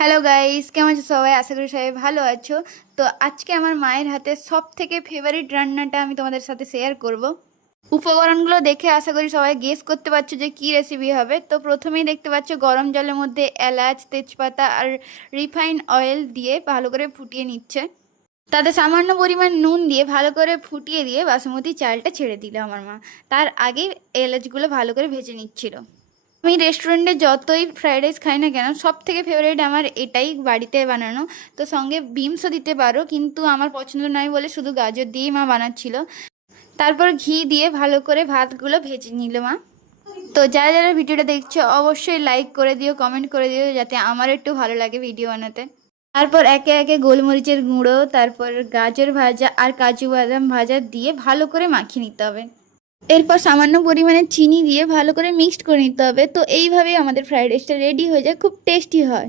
Hello guys, কেমন আছো সবাই? আশা করি সবাই ভালো আছো। তো আজকে আমার মায়ের হাতে সব থেকে ফেভারিট রান্নাটা আমি তোমাদের সাথে শেয়ার করব। উপকরণগুলো দেখে আশা করি সবাই গেস করতে পারছো যে কী রেসিপি হবে। তো প্রথমেই দেখতে পাচ্ছ গরম জলের মধ্যে এলাচ, তেজপাতা আর রিফাইন অয়েল দিয়ে ভালো করে ফুটিয়ে নিচ্ছে। তাতে সামান্য পরিমাণ নুন দিয়ে ভালো করে ফুটিয়ে দিয়ে বাসমতি চালটা ছেড়ে দিল আমার মা। তার আগে এলাচগুলো ভালো করে ভেজে নিচ্ছিল। আমি রেস্টুরেন্টে যতই ফ্রাইড রাইস খাই না কেন, সব থেকে ফেভারিট আমার এটাই বাড়িতে বানানো। তো সঙ্গে বিনসও দিতে পারো, কিন্তু আমার পছন্দ নয় বলে শুধু গাজর দিয়েই মা বানাচ্ছিল। তারপর ঘি দিয়ে ভালো করে ভাতগুলো ভেজে নিল মা। তো যারা যারা ভিডিওটা দেখছো অবশ্যই লাইক করে দিও, কমেন্ট করে দিও, যাতে আমার একটু ভালো লাগে ভিডিও বানাতে। তারপর একে একে গোলমরিচের গুঁড়ো, তারপর গাজর ভাজা আর কাজু বাদাম ভাজা দিয়ে ভালো করে মাখিয়ে নিতে হবে। এরপর সামান্য পরিমাণে চিনি দিয়ে ভালো করে মিক্সড করে নিতে হবে। তো এইভাবেই আমাদের ফ্রাইড রাইসটা রেডি হয়ে যায়, খুব টেস্টি হয়।